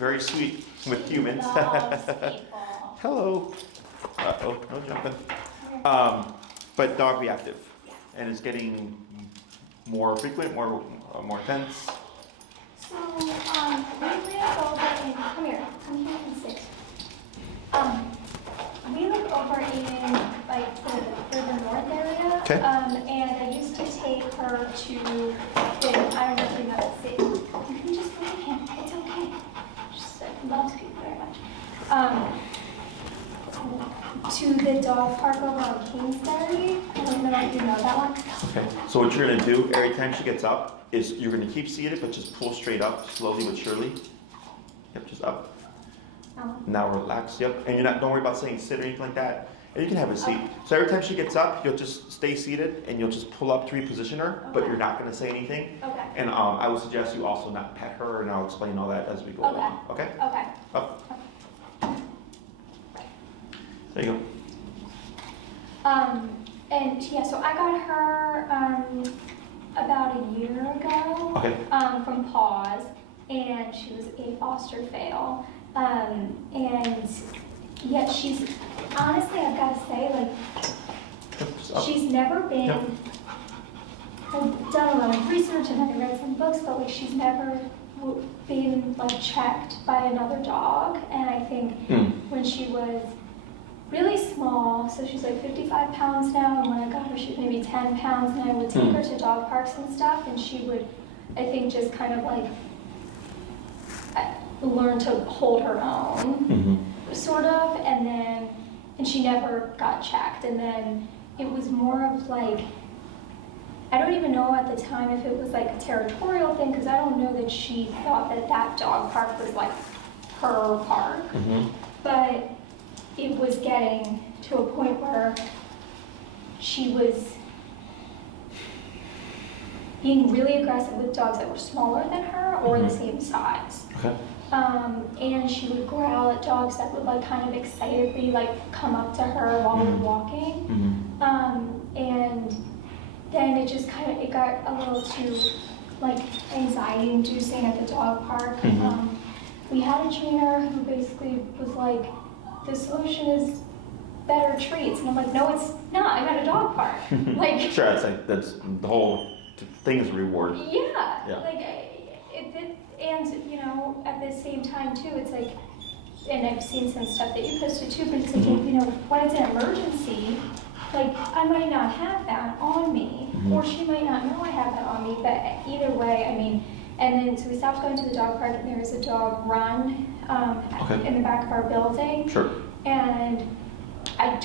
very sweet with humans. Hello. Uh-oh, no jumping. But dog reactive, and it's getting more frequent, more intense. So, we live over in, come here and sit. We live over in like the further north area. Okay. And I used to take her to the, I don't know if you know, sit. You can just leave him, it's okay. Just loves people very much. To the dog park over on Kingsbury. I don't know if you know that one. Okay. So what you're gonna do every time she gets up is you're gonna keep seated, but just pull straight up, slowly but surely. Yep, just up. Now relax. Yep. And don't worry about saying sit or anything like that. And you can have a seat. Okay. So every time she gets up, you'll just stay seated and you'll just pull up to reposition her, but you're not gonna say anything. Okay. And I would suggest you also not pet her, and I'll explain all that as we go along. Okay? Okay. Up. There you go. And yeah, so I got her about a year ago. Okay. From Paws, and she was a foster fail. And yet she's honestly, I've got to say, like, she's never been. I've done a lot of research and I've read some books, but like she's never been like checked by another dog. And I think when she was really small, so she's like 55 pounds now, and when I got her, she was maybe 10 pounds, and I would take her to dog parks and stuff, and she would, I think, just kind of like learn to hold her own, sort of, and she never got checked, and then it was more of like, I don't even know at the time if it was like a territorial thing, because I don't know that she thought that that dog park was like her park, but it was getting to a point where she was being really aggressive with dogs that were smaller than her or the same size. Okay. And she would growl at dogs that would like kind of excitedly like come up to her while we were walking. And then it just kind of, it got a little too like anxiety inducing at the dog park. We had a trainer who basically was like, the solution is better treats. And I'm like, no, it's not. I'm at a dog park. Like, sure, I'd say that's the whole thing is a reward. Yeah. Like, and you know, at the same time too, it's like, and I've seen some stuff that you posted too, but it's like, you know, when it's an emergency, like I might not have that on me, or she might not know I have that on me, but either way, I mean, and then so we stopped going to the dog park, and there was a dog run in the back of our building. Sure. And I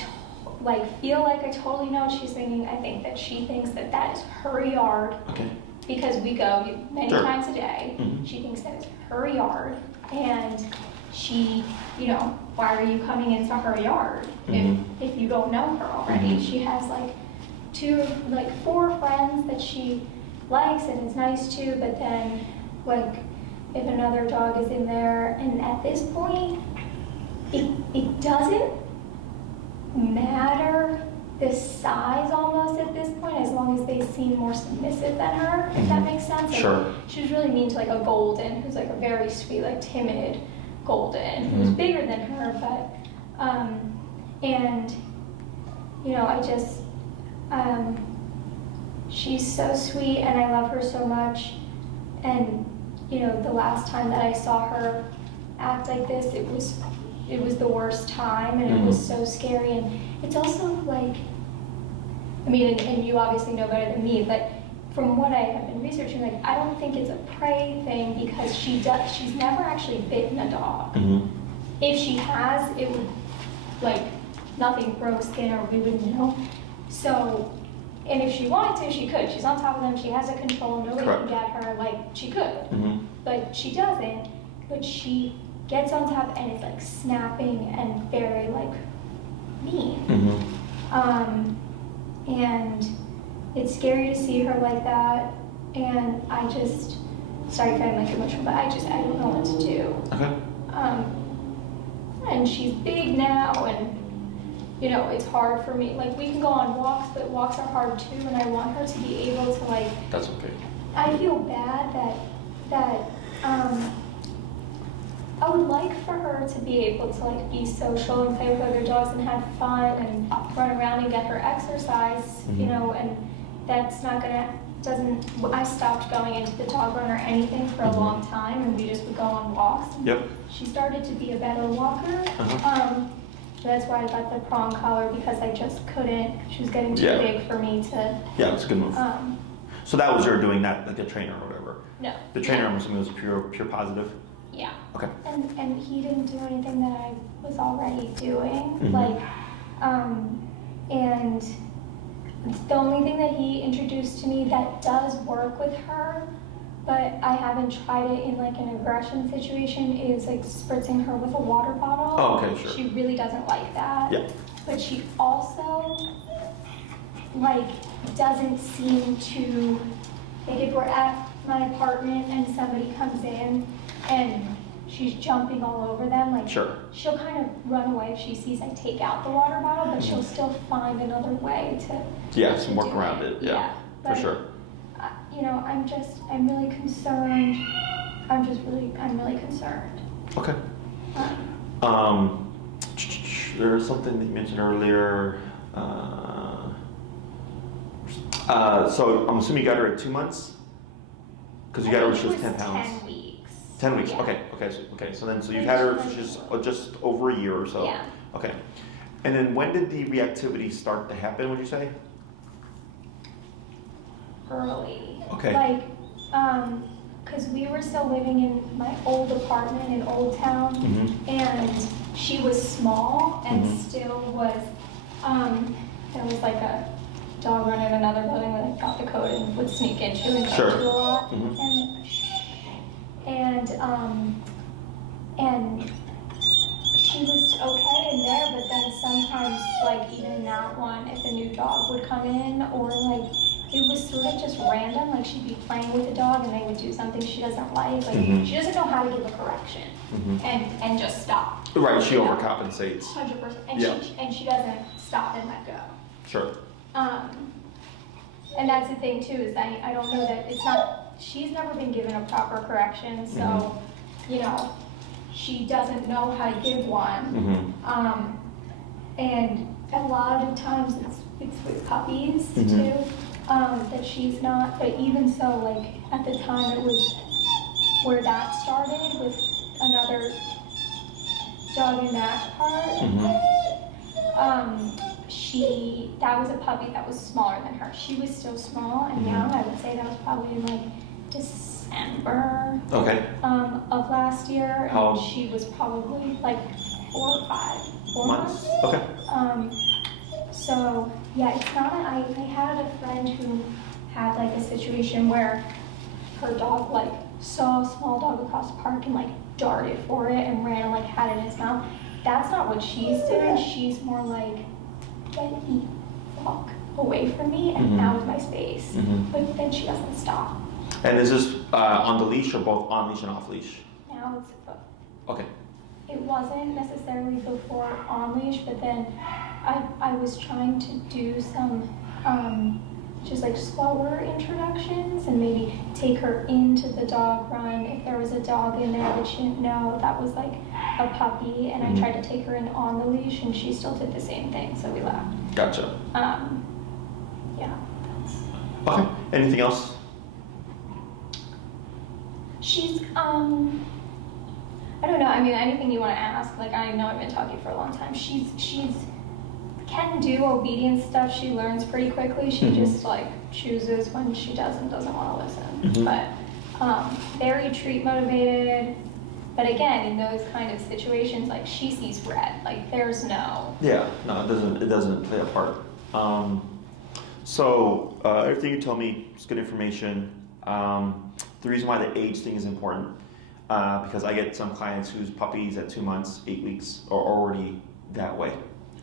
feel like I totally know what she's thinking. I think that she thinks that that is her yard. Okay. Because we go many times a day. She thinks that it's her yard, and she, you know, why are you coming into her yard if you don't know her already? She has like 4 friends that she likes and is nice to, but then like if another dog is in there, and at this point it doesn't matter the size almost at this point, as long as they seem more submissive than her, if that makes sense. Like, sure. She was really mean to like a golden, who's like a very sweet, like timid golden, who's bigger than her, but and you know, I just she's so sweet and I love her so much. And you know, the last time that I saw her act like this, it was the worst time, and it was so scary. And it's also like, I mean, and you obviously know better than me, but from what I have been researching, like I don't think it's a prey thing, because she's never actually bitten a dog. If she has, it would like nothing broke skin, or we wouldn't know. So, and if she wanted to, she could. She's on top of them. She has a control. Nobody can get her. Like she could, but she doesn't. But she gets on top and is like snapping and very like mean. And it's scary to see her like that. And I just started getting like emotional, but I don't know what to do. Okay. And she's big now, and you know, it's hard for me. Like we can go on walks, but walks are hard too, and I want her to be able to like. That's okay. I feel bad that I would like for her to be able to like be social and play with other dogs and have fun and run around and get her exercise, you know, and that's not I stopped going into the dog run or anything for a long time, and we just would go on walks. Yep. She started to be a better walker. So that's why I got the prong collar, because I just couldn't, she was getting too big for me to. Yeah, it's a good move. So that was her doing that, like a trainer or whatever? No. The trainer, I'm assuming, was pure positive? Yeah. Okay. And he didn't do anything that I was already doing. And the only thing that he introduced to me that does work with her, but I haven't tried it in like an aggression situation, is like spritzing her with a water bottle. Oh, okay, sure. She really doesn't like that. Yeah. But she also like doesn't seem to, like if we're at my apartment and somebody comes in and she's jumping all over them, like she'll kind of run away if she sees I take out the water bottle, but she'll still find another way to some work around it. Yeah, but, for sure. You know, I'm really concerned. I'm really concerned. Okay. There's something that you mentioned earlier. So I'm assuming you got her at 2 months? Because you got her when she was 10 pounds. 10 weeks. 10 weeks, Yeah. okay. So you've had her for just over a year or so. Yeah. Okay. And then when did the reactivity start to happen, would you say? Early. Okay. Like, because we were still living in my old apartment in Old Town, and she was small and still was, there was like a dog run in another building that I got the code and would sneak into and go to a lot. And she was okay in there, but then sometimes, like even in that one, if a new dog would come in, or like it was sort of just random, like she'd be playing with a dog and they would do something she doesn't like she doesn't know how to give a correction and just stop. Right, she overcompensates. 100%, and she doesn't stop and let go. Sure. And that's the thing too, is I don't know that she's never been given a proper correction, so, you know, she doesn't know how to give one. And a lot of times it's with puppies too, that she's not, but even so, like at the time it was where that started with another dog in that part. That was a puppy that was smaller than her. She was still small and young. I would say that was probably in like December of last year. And she was probably like 4 months. Okay. So yeah, it's not, I had a friend who had like a situation where her dog like saw a small dog across the park and like darted for it and ran and like had it in its mouth. That's not what she's doing. She's more like, get me, walk away from me, and out of my space. But then she doesn't stop. And is this on the leash or both on leash and off leash? Now it's both. Okay. It wasn't necessarily before on leash, but then I was trying to do some just like slower introductions and maybe take her into the dog run if there was a dog in there that she didn't know that was like a puppy, and I tried to take her in on the leash and she still did the same thing, so we left. Gotcha. Yeah. Okay. Anything else? She's I don't know, I mean, anything you want to ask, like I know I've been talking for a long time. She's can do obedience stuff. She learns pretty quickly. She just like chooses when she doesn't want to listen. But very treat motivated. But again, in those kind of situations, like she sees red. Like there's no. Yeah, no, it doesn't play a part. So everything you told me is good information. The reason why the age thing is important, because I get some clients whose puppies at 2 months, 8 weeks are already that way.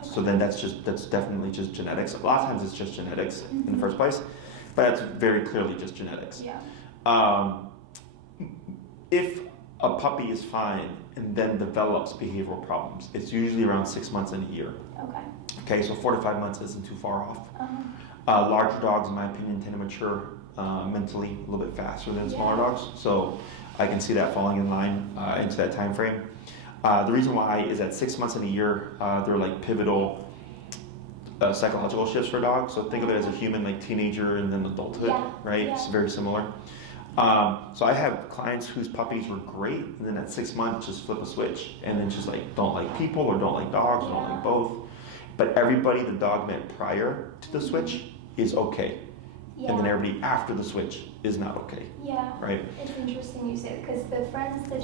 So then that's definitely just genetics. A lot of times it's just genetics in the first place, but that's very clearly just genetics. Yeah. If a puppy is fine and then develops behavioral problems, it's usually around 6 months and a year. Okay, so 4 to 5 months isn't too far off. Larger dogs, in my opinion, tend to mature mentally a little bit faster than smaller dogs. So I can see that falling in line into that time frame. The reason why is that 6 months and a year, they're like pivotal psychological shifts for dogs. So think of it as a human, like teenager and then adulthood, right? It's very similar. So I have clients whose puppies were great, and then at 6 months just flip a switch, and then just like don't like people or don't like dogs or don't like both. But everybody the dog met prior to the switch is okay. And then everybody after the switch is not okay. Yeah. Right? It's interesting you say it, because the friends that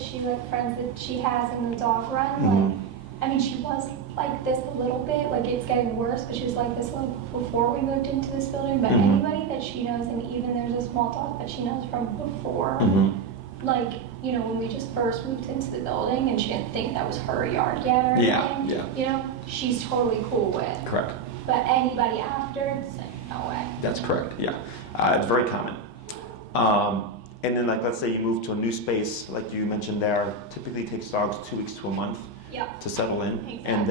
she has in the dog run, like, I mean, she was like this a little bit, like it's getting worse, but she was like this like before we moved into this building. But anybody that she knows, and even there's a small dog that she knows from before, like, you know, when we just first moved into the building and she didn't think that was her yard yet or anything, you know, she's totally cool with. Correct. But anybody after, it's like, no way. That's correct, yeah. It's very common. And then, like, let's say you move to a new space, like you mentioned there, typically takes dogs 2 weeks to a month to settle in. Exactly. And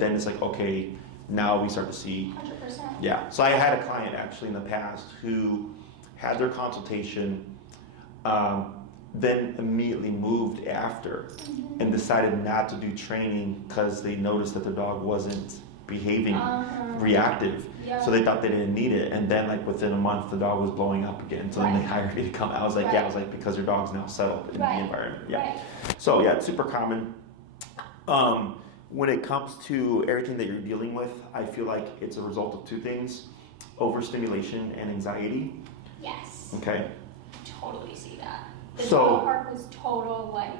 then it's like, okay, now we start to see. 100%. Yeah. So I had a client actually in the past who had their consultation, then immediately moved after and decided not to do training because they noticed that the dog wasn't behaving reactive. So they thought they didn't need it, and then like within a month the dog was blowing up again. So then they hired me to come. I was like, because your dog's now settled in the environment. So yeah, it's super common. When it comes to everything that you're dealing with, I feel like it's a result of two things: overstimulation and anxiety. Yes. Okay. Totally see that. The dog part was total, like,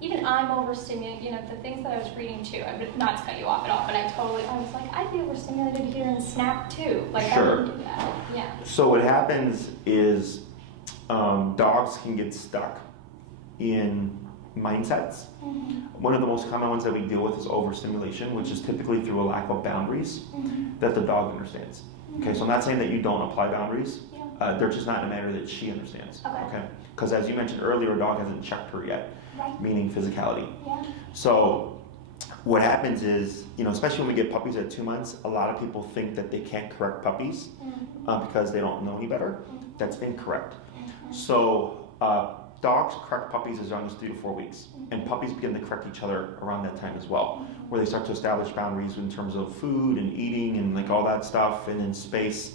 even I'm overstimulated, you know, the things that I was reading too, not to cut you off at all, but I was like, I'd be overstimulated here and snap too. Like, I wouldn't do that. Yeah. So what happens is dogs can get stuck in mindsets. One of the most common ones that we deal with is overstimulation, which is typically through a lack of boundaries that the dog understands. Okay, so I'm not saying that you don't apply boundaries. They're just not in a manner that she understands. Okay. Because as you mentioned earlier, a dog hasn't checked her yet. Meaning physicality. So what happens is, you know, especially when we get puppies at 2 months, a lot of people think that they can't correct puppies because they don't know any better. That's incorrect. So dogs correct puppies as young as 3 to 4 weeks, and puppies begin to correct each other around that time as well, where they start to establish boundaries in terms of food and eating and like all that stuff, and in space.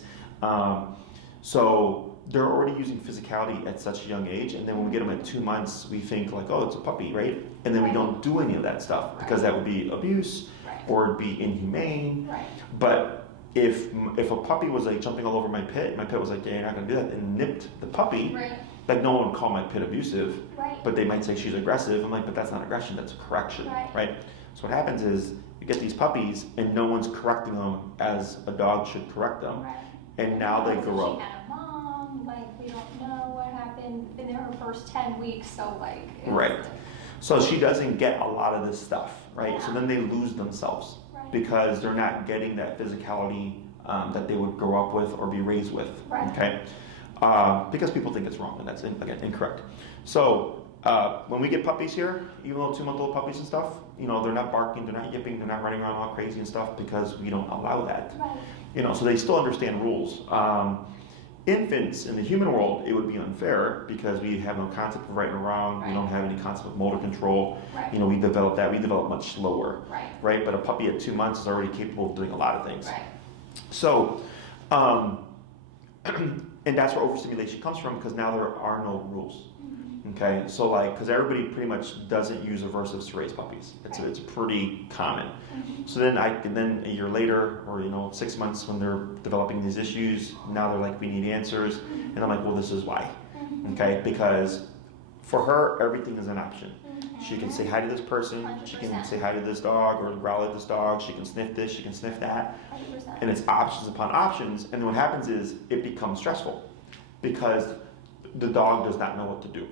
So they're already using physicality at such a young age, and then when we get them at 2 months, we think like, oh, it's a puppy, right? And then we don't do any of that stuff because that would be abuse or it'd be inhumane. But if a puppy was like jumping all over my pit was like, yeah, you're not gonna do that, and nipped the puppy, like no one would call my pit abusive, but they might say she's aggressive. I'm like, but that's not aggression, that's a correction, right? So what happens is you get these puppies and no one's correcting them as a dog should correct them, and now they grow up. Like, we don't know what happened in her first 10 weeks, so like... So she doesn't get a lot of this stuff, right? So then they lose themselves because they're not getting that physicality that they would grow up with or be raised with, okay? Because people think it's wrong, and that's, again, incorrect. So when we get puppies here, even though 2-month-old puppies and stuff, you know, they're not barking, they're not yipping, they're not running around all crazy and stuff because we don't allow that. You know, so they still understand rules. Infants in the human world, it would be unfair because we have no concept of right and wrong. We don't have any concept of motor control. You know, we develop that. We develop much slower, right? But a puppy at 2 months is already capable of doing a lot of things. So, and that's where overstimulation comes from, because now there are no rules. Okay, so like, because everybody pretty much doesn't use aversives to raise puppies. It's pretty common. So then then a year later, or 6 months, when they're developing these issues, now they're like, we need answers, and I'm like, well, this is why. Okay, because for her, everything is an option. She can say hi to this person, 100%. She can say hi to this dog, or growl at this dog, she can sniff this, she can sniff that, 100%. And it's options upon options, and then what happens is it becomes stressful because the dog does not know what to do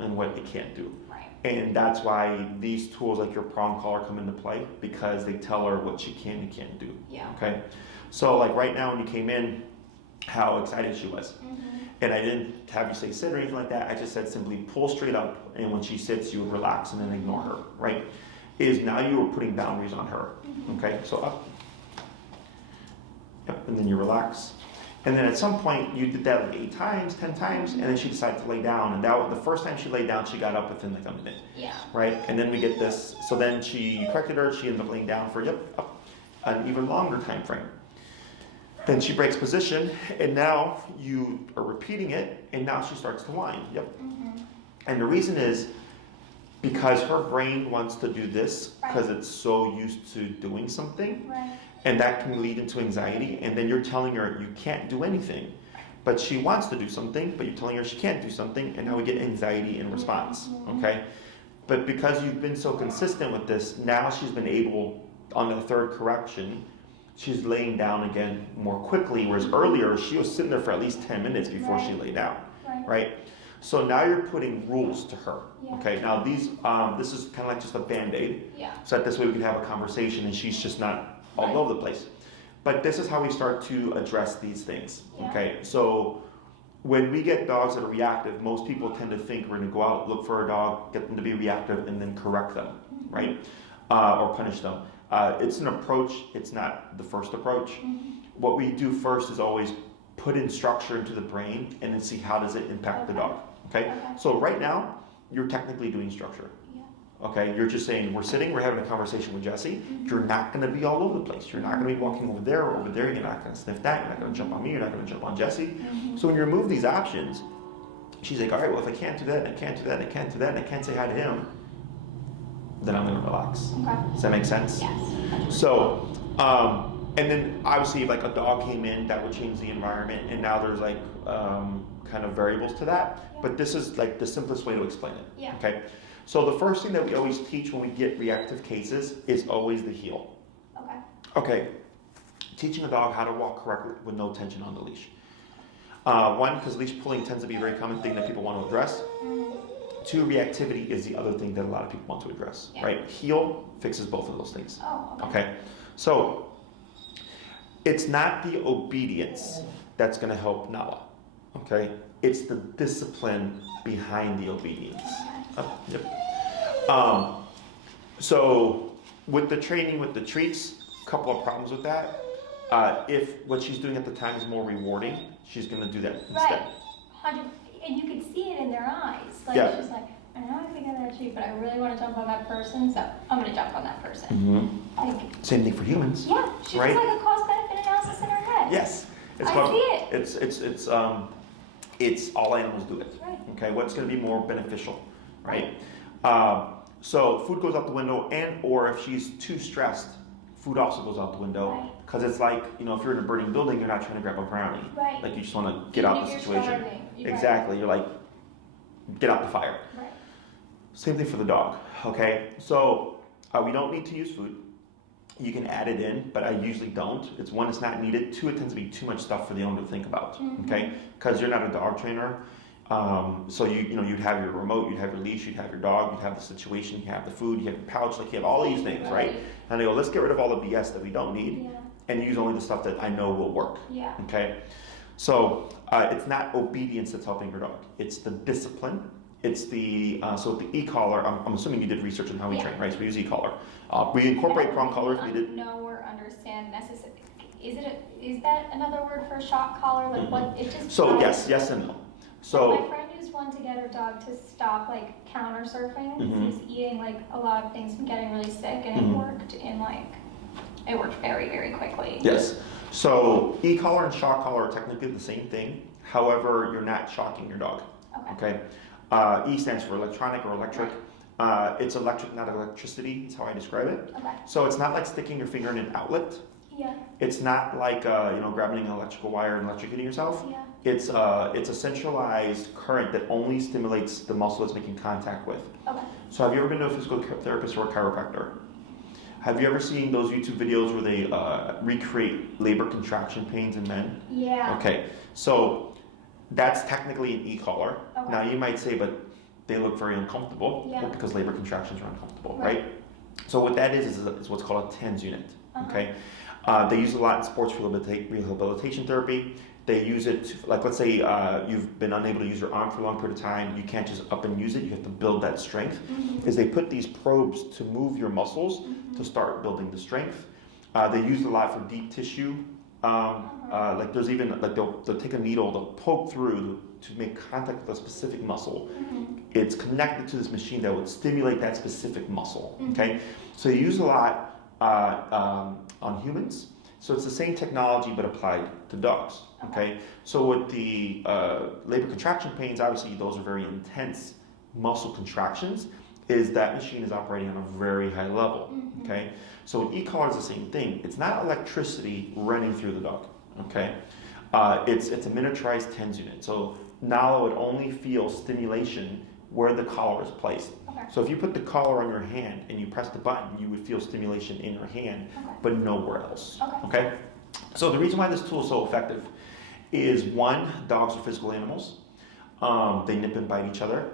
and what it can't do. And that's why these tools like your prong collar come into play, because they tell her what she can and can't do. Okay, so like right now when you came in, how excited she was. And I didn't have you say sit or anything like that. I just said simply pull straight up, and when she sits, you would relax and then ignore her, right? Is now you were putting boundaries on her. Okay, so up. Yep, and then you relax. And then at some point, you did that like 8 times, 10 times, and then she decided to lay down. And that was the first time she laid down, she got up within like a minute. Yeah. Right? And then we get this. So then you corrected her. She ended up laying down for, an even longer time frame. Then she breaks position, and now you are repeating it, and now she starts to whine. And the reason is because her brain wants to do this because it's so used to doing something. Right. And that can lead into anxiety, and then you're telling her you can't do anything. But she wants to do something, but you're telling her she can't do something, and now we get anxiety in response, okay? But because you've been so consistent with this, now she's been able, on the third correction, she's laying down again more quickly, whereas earlier she was sitting there for at least 10 minutes before she lay down, right? So now you're putting rules to her, okay? Now this is kind of like just a Band-Aid, so that this way we can have a conversation and she's just not all over the place. But this is how we start to address these things, okay? So when we get dogs that are reactive, most people tend to think we're gonna go out, look for a dog, get them to be reactive, and then correct them, right? Or punish them. It's an approach, it's not the first approach. What we do first is always put in structure into the brain and then see how does it impact the dog, okay? So right now, you're technically doing structure. Okay, you're just saying, we're sitting, we're having a conversation with Jessie. You're not going to be all over the place. You're not going to be walking over there or over there. You're not going to sniff that. You're not going to jump on me. You're not going to jump on Jessie. So when you remove these options, she's like, all right, well, if I can't do that, and I can't do that, and I can't do that, and I can't say hi to him, then I'm going to relax. Does that make sense? Yes. So, and then obviously if like a dog came in, that would change the environment, and now there's like kind of variables to that. But this is like the simplest way to explain it. Okay. So the first thing that we always teach when we get reactive cases is always the heel. Okay. Teaching a dog how to walk correctly with no tension on the leash. One, because leash pulling tends to be a very common thing that people want to address. 2, reactivity is the other thing that a lot of people want to address, right? Heel fixes both of those things. Okay. So it's not the obedience that's going to help Nala. Okay. It's the discipline behind the obedience. So with the training, with the treats, a couple of problems with that. If what she's doing at the time is more rewarding, she's going to do that instead. Right. And you could see it in their eyes. Like she's like, I know I can get that treat, but I really want to jump on that person, so I'm going to jump on that person. Like, same thing for humans. Yeah, she does like a cost-benefit analysis in her head. Yes. I see it. It's all animals do it. Right. Okay, what's going to be more beneficial, right? So food goes out the window, or if she's too stressed, food also goes out the window. Because it's like, if you're in a burning building, you're not trying to grab a brownie. Right. Like you just want to get out the situation. Exactly. You're like, get out the fire. Right. Same thing for the dog. Okay. So we don't need to use food. You can add it in, but I usually don't. It's one, it's not needed. 2, it tends to be too much stuff for the owner to think about. Okay. Because you're not a dog trainer. So you'd have your remote, you'd have your leash, you'd have your dog, you'd have the situation, you have the food, you have your pouch, like you have all these things, right? And they go, let's get rid of all the BS that we don't need and use only the stuff that I know will work. Okay. So it's not obedience that's helping your dog. It's the discipline. It's the so the e-collar. I'm assuming you did research on how we train, right? So we use e-collar. We incorporate prong collars. We did know or understand necessary. Is that another word for a shock collar? Like what it just. So yes and no. So my friend used one to get her dog to stop like counter surfing. He was eating like a lot of things and getting really sick, and it worked very, very quickly. Yes. So e-collar and shock collar are technically the same thing. However, you're not shocking your dog. Okay. E stands for electronic or electric. It's electric, not electricity. That's how I describe it. So it's not like sticking your finger in an outlet. Yeah. It's not like grabbing an electrical wire and electrocuting yourself. Yeah. It's a centralized current that only stimulates the muscle it's making contact with. So have you ever been to a physical therapist or a chiropractor? Have you ever seen those YouTube videos where they recreate labor contraction pains in men? Yeah. Okay, so that's technically an e-collar. Now you might say, but they look very uncomfortable because labor contractions are uncomfortable, right? So what that is what's called a TENS unit, okay? They use it a lot in sports rehabilitation therapy. They use it to, like, let's say you've been unable to use your arm for a long period of time. You can't just up and use it. You have to build that strength. Is they put these probes to move your muscles to start building the strength. They use it a lot for deep tissue Like there's even like they'll take a needle, they'll poke through to make contact with a specific muscle. It's connected to this machine that would stimulate that specific muscle. Okay, so they use a lot on humans. So it's the same technology but applied to dogs. Okay, so with the labor contraction pains, obviously those are very intense muscle contractions. Is that machine is operating on a very high level. Okay, so an e-collar is the same thing. It's not electricity running through the dog. Okay, it's a miniaturized TENS unit. So Nala would only feel stimulation where the collar is placed. So if you put the collar on your hand and you press the button, you would feel stimulation in your hand, but nowhere else. Okay. So the reason why this tool is so effective is, one, dogs are physical animals. They nip and bite each other.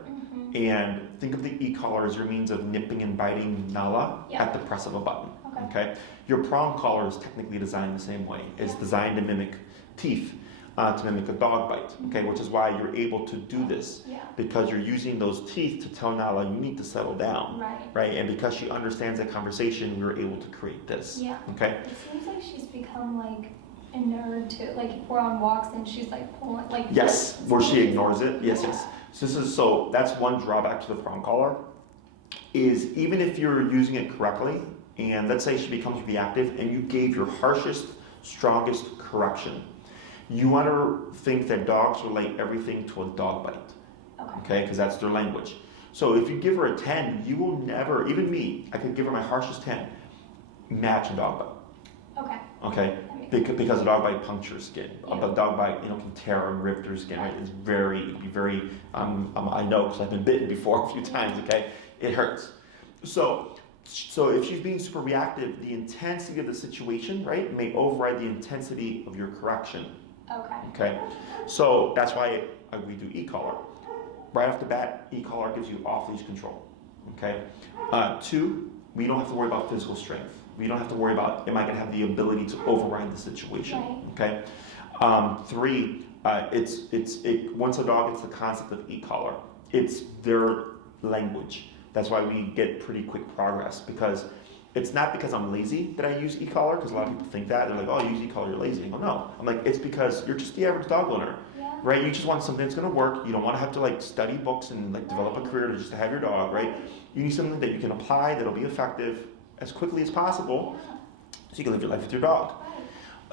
And think of the e-collar as your means of nipping and biting Nala at the press of a button. Okay. Your prong collar is technically designed the same way. It's designed to mimic teeth, to mimic a dog bite. Okay, which is why you're able to do this, because you're using those teeth to tell Nala you need to settle down. Right. And because she understands that conversation, we were able to create this. Okay. It seems like she's become like a nerd too. Like if we're on walks and she's like pulling like. Yes, where she ignores it. Yes. So that's one drawback to the prong collar, is even if you're using it correctly, and let's say she becomes reactive and you gave your harshest, strongest correction, you want to think that dogs relate everything to a dog bite. Okay, because that's their language. So if you give her a 10, you will never, even me, I could give her my harshest 10, match a dog bite. Okay, because a dog bite punctures skin. A dog bite, can tear and rip through skin. Right? It's very, I know because I've been bitten before a few times. Okay, it hurts. So if she's being super reactive, the intensity of the situation, right, may override the intensity of your correction. Okay. So that's why we do e-collar. Right off the bat, e-collar gives you off-leash control. Okay. 2, we don't have to worry about physical strength. We don't have to worry about, am I going to have the ability to override the situation? Okay. 3, once a dog gets the concept of e-collar, it's their language. That's why we get pretty quick progress, because it's not because I'm lazy that I use e-collar, because a lot of people think that. They're like, oh, you use e-collar, you're lazy. I go, no. I'm like, it's because you're just the average dog owner, right? You just want something that's going to work. You don't want to have to like study books and like develop a career just to have your dog, right? You need something that you can apply that'll be effective as quickly as possible, so you can live your life with your dog.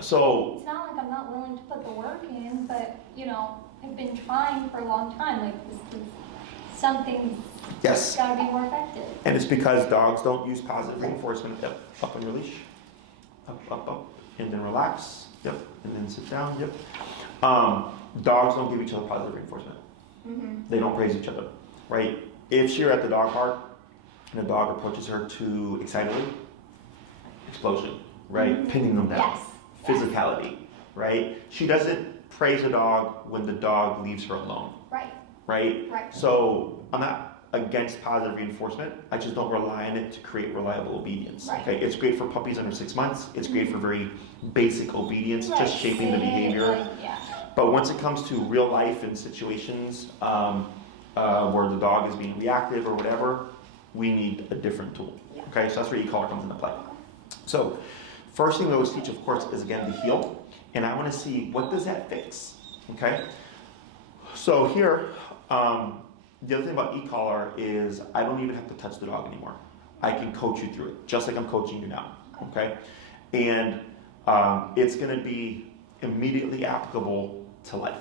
So it's not like I'm not willing to put the work in, but I've been trying for a long time. Like this is something. Yes. Got to be more effective. And it's because dogs don't use positive reinforcement. Up on your leash. Up, and then relax. Yep, and then sit down. Yep. Dogs don't give each other positive reinforcement. They don't praise each other, right? If you're at the dog park and a dog approaches her too excitedly, explosion, right? Pinning them down. Physicality, right? She doesn't praise a dog when the dog leaves her alone. Right? So I'm not against positive reinforcement. I just don't rely on it to create reliable obedience. Okay, it's great for puppies under 6 months. It's great for very basic obedience, just shaping the behavior. But once it comes to real life and situations where the dog is being reactive or whatever, we need a different tool. Okay, so that's where e-collar comes into play. So first thing we always teach, of course, is again the heel, and I want to see what does that fix. Okay, so here. The other thing about e-collar is I don't even have to touch the dog anymore. I can coach you through it, just like I'm coaching you now, okay? And it's gonna be immediately applicable to life.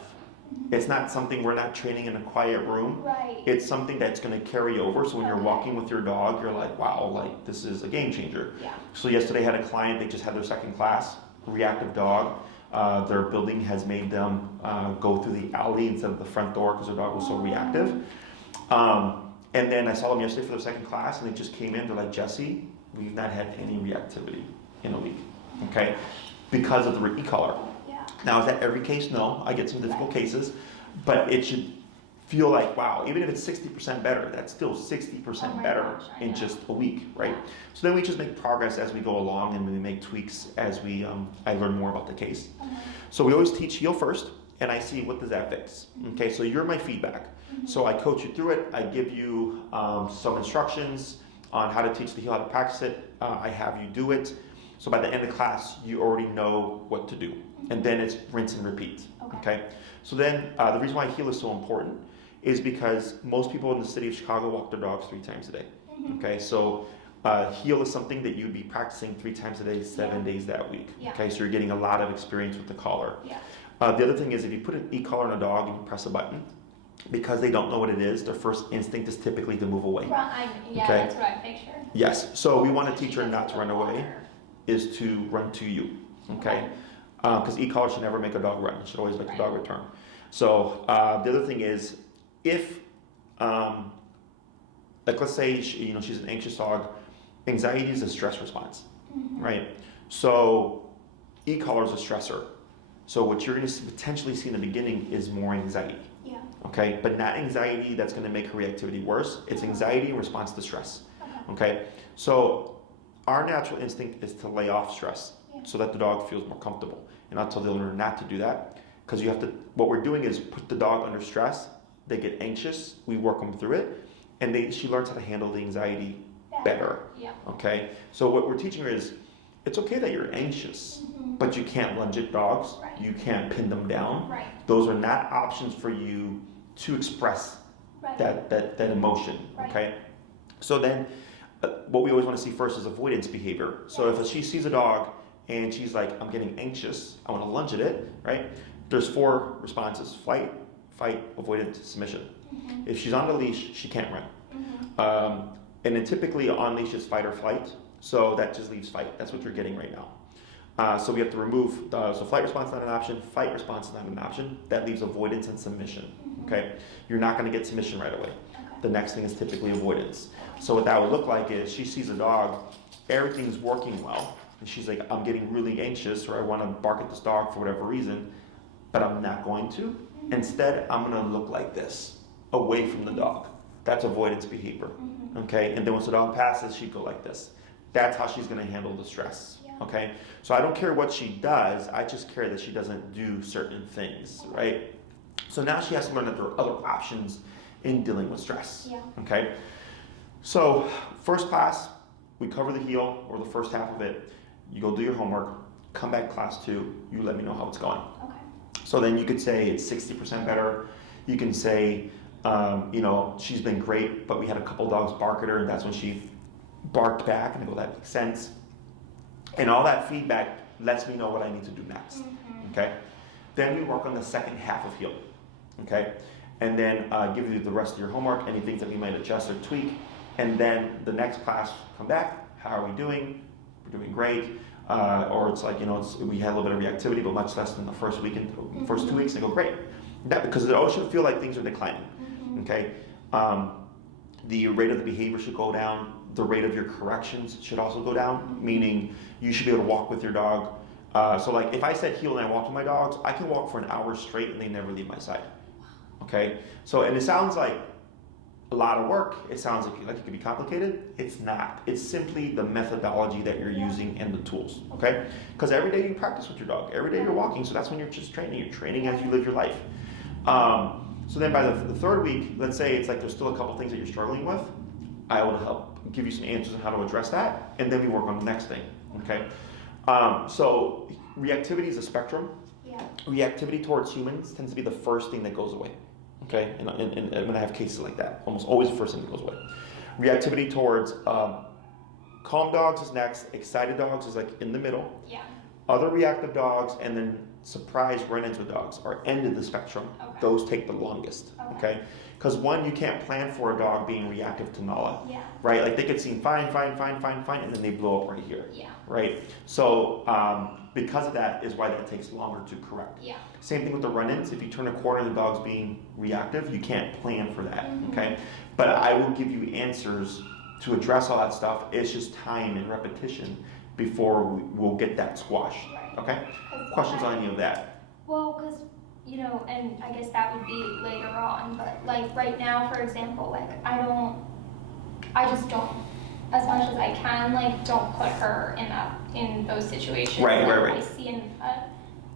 It's not something we're not training in a quiet room. It's something that's gonna carry over, so when you're walking with your dog, you're like, wow, like this is a game changer. So yesterday I had a client, they just had their second class, reactive dog. Their building has made them go through the alley instead of the front door because their dog was so reactive. And then I saw them yesterday for their second class, and they just came in. They're like, Jesse, we've not had any reactivity in a week, okay, because of the e-collar. Now, is that every case? No, I get some difficult cases, but it should feel like, wow, even if it's 60% better, that's still 60% better in just a week, right? So then we just make progress as we go along, and we make tweaks as I learn more about the case. So we always teach heel first, and I see what does that fix. Okay, so you're my feedback. So I coach you through it. I give you some instructions on how to teach the heel, how to practice it. I have you do it. So by the end of class, you already know what to do. And then it's rinse and repeat. Okay? So then the reason why heel is so important is because most people in the city of Chicago walk their dogs 3 times a day. Okay? So heel is something that you'd be practicing 3 times a day, 7 days that week. Okay? So you're getting a lot of experience with the collar. The other thing is if you put an e-collar on a dog and you press a button, because they don't know what it is, their first instinct is typically to move away. That's what I picture. Yes, so we want to teach her not to run away, is to run to you, okay? Because e-collar should never make a dog run. It should always make the dog return. So the other thing is, if, like let's say she's an anxious dog, anxiety is a stress response, right? So e-collar is a stressor. So what you're going to potentially see in the beginning is more anxiety. Okay, but not anxiety that's going to make her reactivity worse. It's anxiety in response to stress. Okay, so our natural instinct is to lay off stress so that the dog feels more comfortable. And I'll tell the owner not to do that because you have to. What we're doing is put the dog under stress. They get anxious. We work them through it, and she learns how to handle the anxiety better. Okay, so what we're teaching her is, it's okay that you're anxious, but you can't lunge at dogs. You can't pin them down. Those are not options for you to express that emotion. Okay, so then what we always want to see first is avoidance behavior. So if she sees a dog and she's like, I'm getting anxious, I want to lunge at it, right? There's 4 responses: flight, fight, avoidance, submission. If she's on the leash, she can't run. And then typically on leash is fight or flight. So that just leaves fight. That's what you're getting right now. So we have to remove, so flight response is not an option, fight response is not an option. That leaves avoidance and submission, okay? You're not gonna get submission right away. The next thing is typically avoidance. So what that would look like is she sees a dog, everything's working well, and she's like, I'm getting really anxious, or I wanna bark at this dog for whatever reason, but I'm not going to. Instead, I'm gonna look like this, away from the dog. That's avoidance behavior, okay? And then once the dog passes, she'd go like this. That's how she's going to handle the stress, okay? So I don't care what she does, I just care that she doesn't do certain things, right? So now she has to learn that there are other options in dealing with stress, okay? So first class, we cover the heel, or the first half of it. You go do your homework, come back class 2, you let me know how it's going. So then you could say it's 60% better. You can say, she's been great, but we had a couple dogs bark at her, and that's when she barked back, and I go, that makes sense. And all that feedback lets me know what I need to do next, okay? Then we work on the second half of heel, okay? And then give you the rest of your homework, any things that we might adjust or tweak, and then the next class, come back, how are we doing? We're doing great. Or it's like, we had a little bit of reactivity, but much less than the first week and first 2 weeks, and I go, great. That, because it always should feel like things are declining, okay? The rate of the behavior should go down. The rate of your corrections should also go down, meaning you should be able to walk with your dog. So like if I said heel and I walked with my dogs, I can walk for an hour straight and they never leave my side. Okay? So, and it sounds like a lot of work. It sounds like it could be complicated. It's not. It's simply the methodology that you're using and the tools. Okay? Because every day you practice with your dog. Every day you're walking. So that's when you're just training. You're training as you live your life. So then by the 3rd week, let's say it's like there's still a couple things that you're struggling with. I will help give you some answers on how to address that, and then we work on the next thing, okay? So reactivity is a spectrum. Reactivity towards humans tends to be the first thing that goes away, okay? And when I have cases like that, almost always the first thing that goes away. Reactivity towards calm dogs is next, excited dogs is like in the middle. Other reactive dogs, and then surprise run-ins with dogs are end of the spectrum. Those take the longest, okay? Because one, you can't plan for a dog being reactive to Nala, right? Like they could seem fine, and then they blow up right here, right? So because of that is why that takes longer to correct. Same thing with the run-ins. If you turn a corner and the dog's being reactive, you can't plan for that, okay? But I will give you answers to address all that stuff. It's just time and repetition before we'll get that squashed, okay? Questions on any of that? Well, because, and I guess that would be later on, but like right now, for example, like I just don't, as much as I can, like don't put her in those situations. Right. I see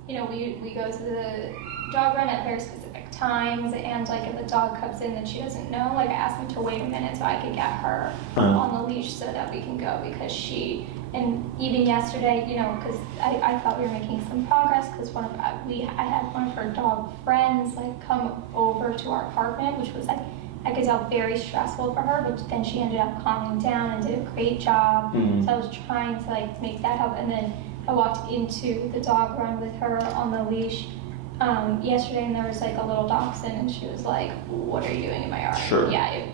we go to the dog run at very specific times, and like if a dog comes in that she doesn't know, like I ask them to wait a minute so I could get her on the leash so that we can go, because she And even yesterday, you know, because I thought we were making some progress because I had one of her dog friends like come over to our apartment, which was like, I could tell very stressful for her, but then she ended up calming down and did a great job. So I was trying to like make that help. And then I walked into the dog run with her on the leash yesterday, and there was like a little dachshund, and she was like, "What are you doing in my yard?" Sure. Yeah.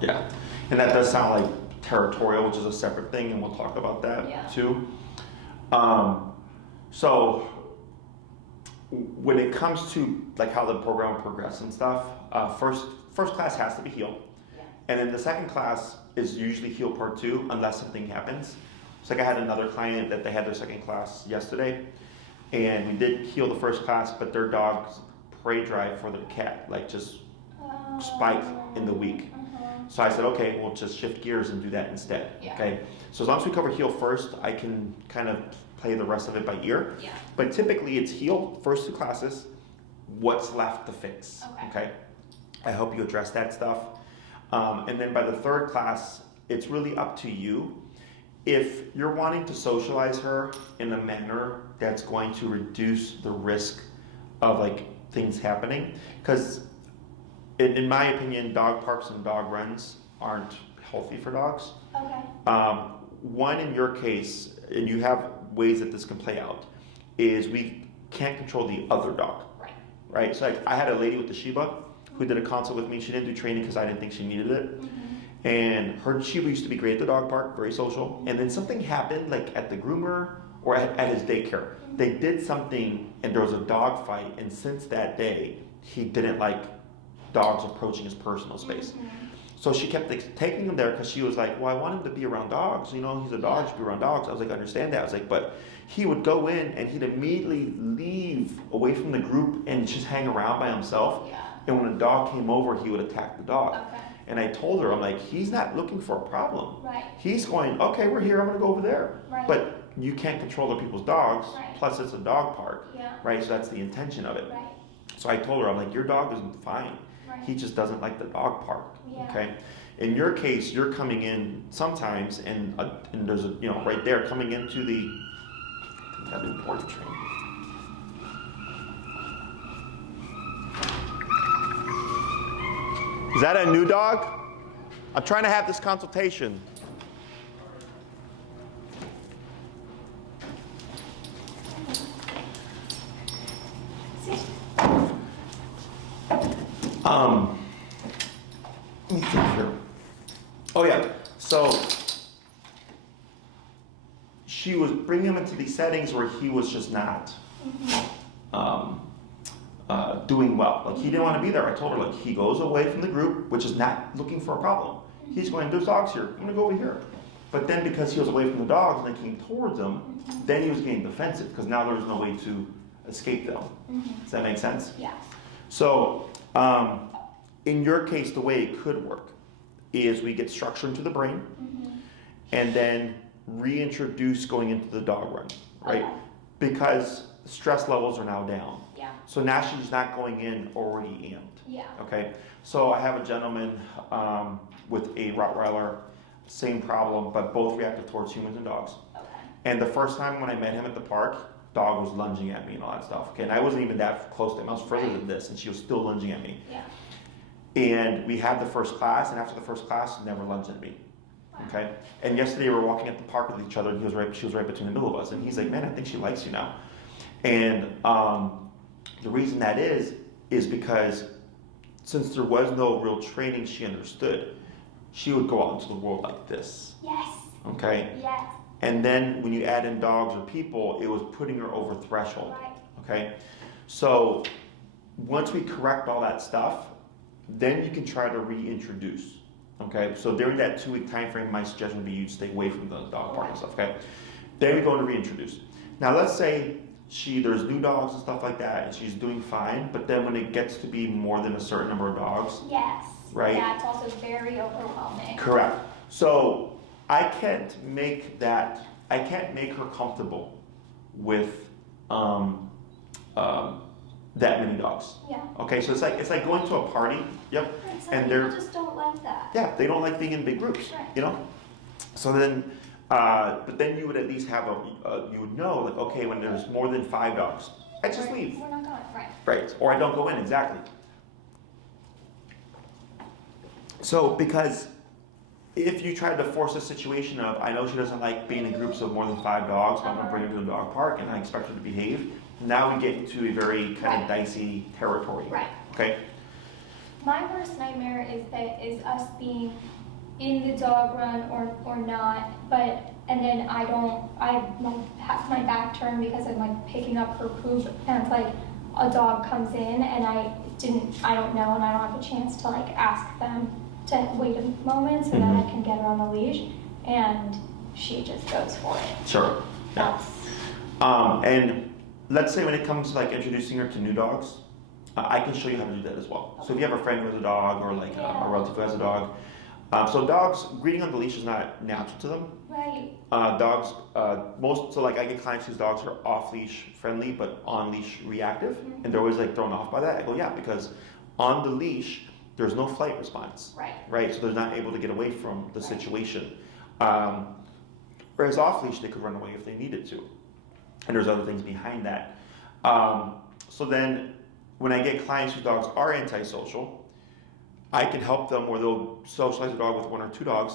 Yeah, and that does sound like territorial, which is a separate thing, and we'll talk about that too. So when it comes to like how the program will progress and stuff, first class has to be heal, and then the second class is usually heal part 2 unless something happens. So like I had another client that they had their second class yesterday, and we did heal the first class, but their dog's prey drive for their cat like just spiked in the week. So I said, okay, we'll just shift gears and do that instead. Okay. So as long as we cover heal first, I can kind of play the rest of it by ear. But typically it's heal first 2 classes. What's left to fix? Okay. I hope you address that stuff. And then by the third class, it's really up to you. If you're wanting to socialize her in a manner that's going to reduce the risk of like things happening, because in my opinion, dog parks and dog runs aren't healthy for dogs. One, in your case, and you have ways that this can play out, is we can't control the other dog. Right? So I had a lady with the Shiba who did a consult with me. She didn't do training because I didn't think she needed it. And her Shiba used to be great at the dog park, very social. And then something happened like at the groomer or at his daycare. They did something and there was a dog fight. And since that day, he didn't like dogs approaching his personal space. So she kept taking him there because she was like, well, I want him to be around dogs. You know, he's a dog, he should be around dogs. I was like, I understand that. I was like, but he would go in and he'd immediately leave away from the group and just hang around by himself. And when a dog came over, he would attack the dog. And I told her, I'm like, he's not looking for a problem. He's going, okay, we're here, I'm gonna go over there. But you can't control other people's dogs, plus it's a dog park, right? So that's the intention of it. So I told her, I'm like, your dog is fine. He just doesn't like the dog park, okay? In your case, you're coming in sometimes, and there's a, you know, right there, coming into the, I think that'd be important training. Is that a new dog? I'm trying to have this consultation. Let me think here. Oh yeah, so she was bringing him into these settings where he was just not doing well. Like he didn't want to be there. I told her like he goes away from the group, which is not looking for a problem. He's going, there's dogs here, I'm gonna go over here. But then because he was away from the dogs and they came towards him, then he was getting defensive because now there's no way to escape them. Does that make sense? So in your case, the way it could work is we get structure into the brain and then reintroduce going into the dog run, right? Because stress levels are now down. So now she's not going in already amped. Okay. So I have a gentleman with a Rottweiler, same problem, but both reactive towards humans and dogs. And the first time when I met him at the park, dog was lunging at me and all that stuff. Okay, and I wasn't even that close to him. I was further than this, and she was still lunging at me. And we had the first class, and after the first class, never lunged at me. Okay. And yesterday we were walking at the park with each other, and she was right between the middle of us, and he's like, "Man, I think she likes you now." And the reason that is because since there was no real training, she understood. She would go out into the world like this. Okay. And then when you add in dogs or people, it was putting her over threshold. Okay. So once we correct all that stuff, then you can try to reintroduce. Okay. So during that 2-week time frame, my suggestion would be you stay away from the dog park and stuff. Okay. Then we go to reintroduce. Now let's say there's new dogs and stuff like that, and she's doing fine, but then when it gets to be more than a certain number of dogs, right? Yeah, it's also very overwhelming. Correct. So I can't make her comfortable with that many dogs. Okay, so it's like going to a party. And people just don't like that. Yeah, they don't like being in big groups. You know. So then But then you would at least have you would know, like, okay, when there's more than 5 dogs, I just leave. We're not going, right. Right, or I don't go in, exactly. So, because if you tried to force a situation of, I know she doesn't like being in groups of more than 5 dogs, but I'm going to bring her to the dog park and I expect her to behave, now we get into a very kind of dicey territory. Right. Okay? My worst nightmare is us being in the dog run or not, and then I like have my back turned because I'm like picking up her poop, and it's like a dog comes in and I don't know, and I don't have a chance to like ask them to wait a moment so that I can get her on the leash, and she just goes for it. Sure. Yeah. That's And let's say when it comes to like introducing her to new dogs, I can show you how to do that as well. So if you have a friend who has a dog, or like a relative who has a dog, so dogs, greeting on the leash is not natural to them. right. Dogs, so like I get clients whose dogs are off leash friendly, but on leash reactive, and they're always like thrown off by that. I go, yeah, because on the leash, there's no flight response. Right. Right? So they're not able to get away from the situation. Whereas off leash, they could run away if they needed to. And there's other things behind that. So then when I get clients whose dogs are antisocial, I can help them where they'll socialize a dog with 1 or 2 dogs.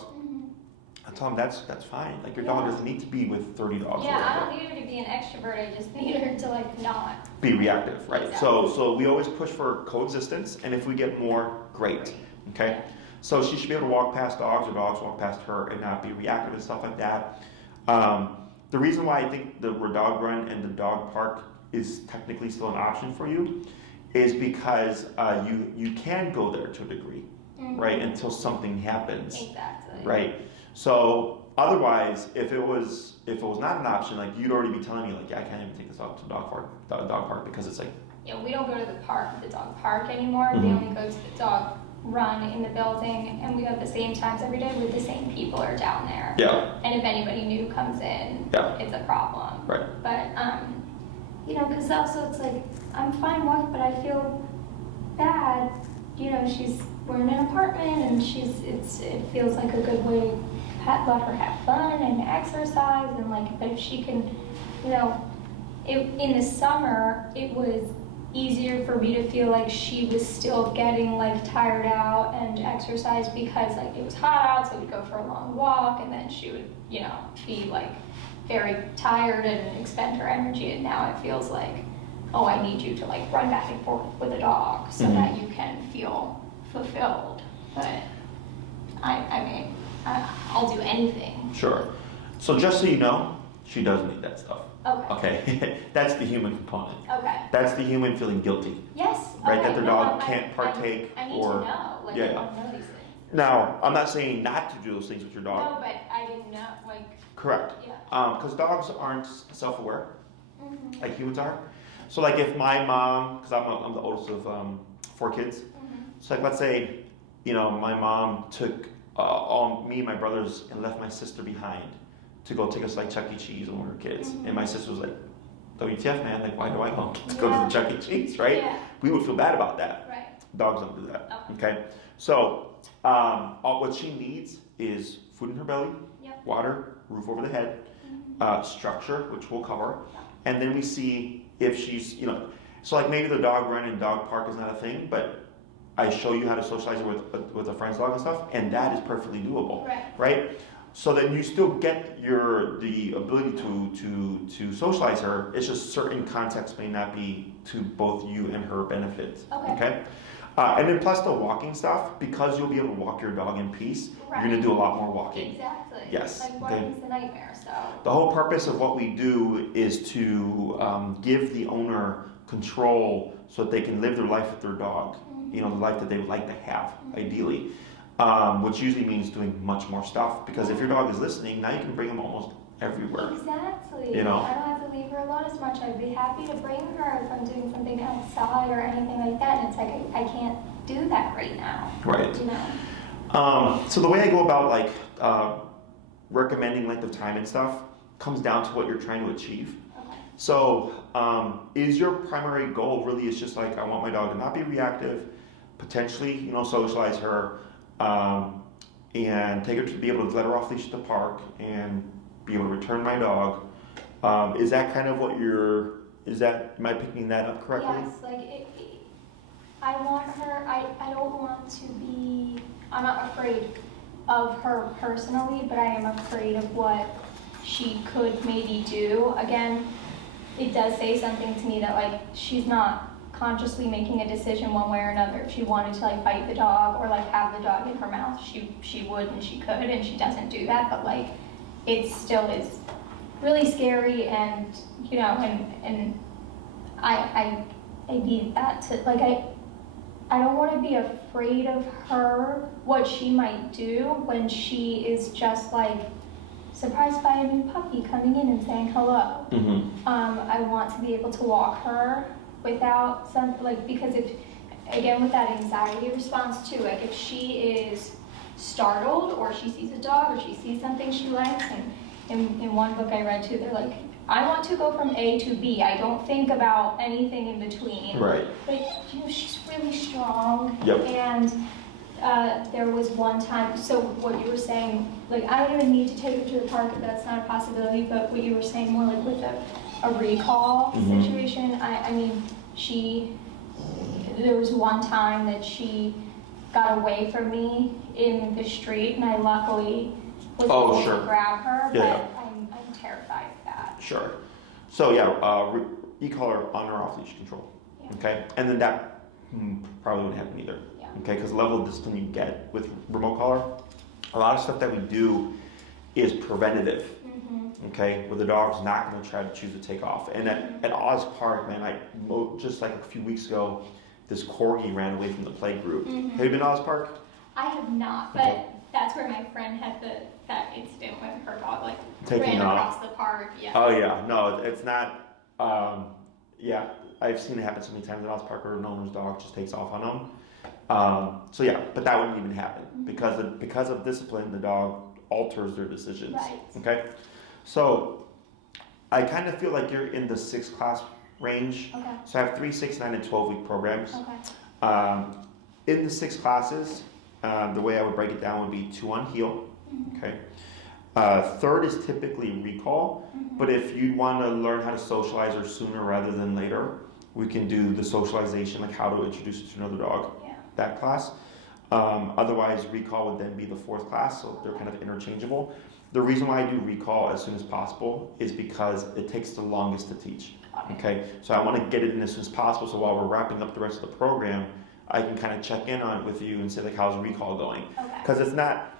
I tell them that's fine. Like your dog doesn't need to be with 30 dogs. Yeah, I don't need her to be an extrovert. I just need her to like not be reactive, right? Exactly. So we always push for coexistence, and if we get more, great. Okay. So she should be able to walk past dogs, or dogs walk past her, and not be reactive and stuff like that. The reason why I think the dog run and the dog park is technically still an option for you is because you can go there to a degree, right? Until something happens. Exactly. Right. So otherwise, if it was not an option, like you'd already be telling me, like, yeah, I can't even take this out to the dog park because it's like. Yeah, we don't go to the dog park anymore. We only go to the dog run in the building, and we go at the same times every day with the same people are down there. Yeah. And if anybody new comes in, it's a problem. Right. But because also it's like I'm fine walking, but I feel bad. We're in an apartment, and it feels like a good way to let her have fun and exercise, and like, but if she can, in the summer it was easier for me to feel like she was still getting like tired out and exercise because like it was hot out, so we'd go for a long walk, and then she would be like very tired and expend her energy, and now it feels like, oh, I need you to like run back and forth with a dog so that you can feel fulfilled. But I'll do anything. Sure. So just so you know, she does need that stuff. Okay. Okay. That's the human component. Okay. That's the human feeling guilty. Yes. Right. Okay. That their dog can't partake. I need or to know. Like, yeah. I don't know these things. Now, I'm not saying not to do those things with your dog. No, but I didn't know. Like. Correct. Yeah. Because dogs aren't self-aware, like humans are. So like if my mom, because I'm the oldest of 4 kids, so like let's say, my mom took all me and my brothers and left my sister behind to go take us like Chuck E. Cheese when we were kids, and my sister was like, WTF, man, like why do I go to go to the Chuck E. Cheese, right? Yeah. We would feel bad about that. Right. Dogs don't do that. Okay. So what she needs is food in her belly, water, roof over the head, structure, which we'll cover, and then we see if she's, so like maybe the dog run and dog park is not a thing, but I show you how to socialize it with a friend's dog and stuff, and that is perfectly doable, right? So then you still get the ability to socialize her. It's just certain contexts may not be to both you and her benefit. Okay? And then plus the walking stuff, because you'll be able to walk your dog in peace, you're going to do a lot more walking. Exactly. Yes. Like walking's the nightmare, so. The whole purpose of what we do is to give the owner control so that they can live their life with their dog, the life that they would like to have, ideally, which usually means doing much more stuff, because if your dog is listening, now you can bring them almost everywhere. Exactly. I don't have to leave her alone as much. I'd be happy to bring her if I'm doing something outside or anything like that, and it's like I can't do that right now. Right. So the way I go about like recommending length of time and stuff comes down to what you're trying to achieve. So is your primary goal really is just like, I want my dog to not be reactive, potentially, socialize her, and take her to be able to let her off leash at the park and be able to return my dog. Is that kind of what am I picking that up correctly? Yes, like I want her, I don't want to be, I'm not afraid of her personally, but I am afraid of what she could maybe do. Again, it does say something to me that like she's not consciously making a decision one way or another. If she wanted to like bite the dog or like have the dog in her mouth, she would and she could, and she doesn't do that, but like it still is really scary, and you know, and I need that to like I don't want to be afraid of her, what she might do when she is just like surprised by a new puppy coming in and saying hello. Mm-hmm. I want to be able to walk her without because if, again, with that anxiety response too, like if she is startled or she sees a dog or she sees something she likes, and in one book I read too, they're like, I want to go from A to B. I don't think about anything in between. Right. But you know, she's really strong. Yep. And there was one time, so what you were saying, like I don't even need to take her to the park if that's not a possibility, but what you were saying more like with a recall Mm-hmm. situation, I mean, there was one time that she got away from me in the street, and I luckily was able to grab her, Yeah. but I'm terrified of that. Sure. So yeah, e-call her on or off leash control. Yeah. Okay, and then that probably wouldn't happen either. Yeah. Okay, because the level of discipline you get with remote collar, a lot of stuff that we do is preventative. Mm-hmm. Okay, where the dog's not going to try to choose to take off. And at Oz Park, man, just like a few weeks ago, this corgi ran away from the play group. Mm-hmm. Have you been to Oz Park? I have not, but Okay. that's where my friend had that incident with her dog, like Taking ran off. across the park. Yeah. Oh yeah, no, it's not. Yeah, I've seen it happen so many times at Oz Park where an owner's dog just takes off on them. So yeah, but that wouldn't even happen because of discipline. The dog alters their decisions. Right. Okay, so I kind of feel like you're in the 6th class range. Okay. So I have 3, 6, 9, and 12-week programs. Okay. In the 6 classes, the way I would break it down would be 2 on heel. Mm-hmm. Okay. 3rd is typically recall, Mm-hmm. but if you want to learn how to socialize her sooner rather than later, we can do the socialization, like how to introduce it to another dog, Yeah. that class. Otherwise, recall would then be the 4th class, so they're kind of interchangeable. The reason why I do recall as soon as possible is because it takes the longest to teach. Okay, so I want to get it in as soon as possible, so while we're wrapping up the rest of the program, I can kind of check in on it with you and say, like, how's recall going? Okay. Because it's not,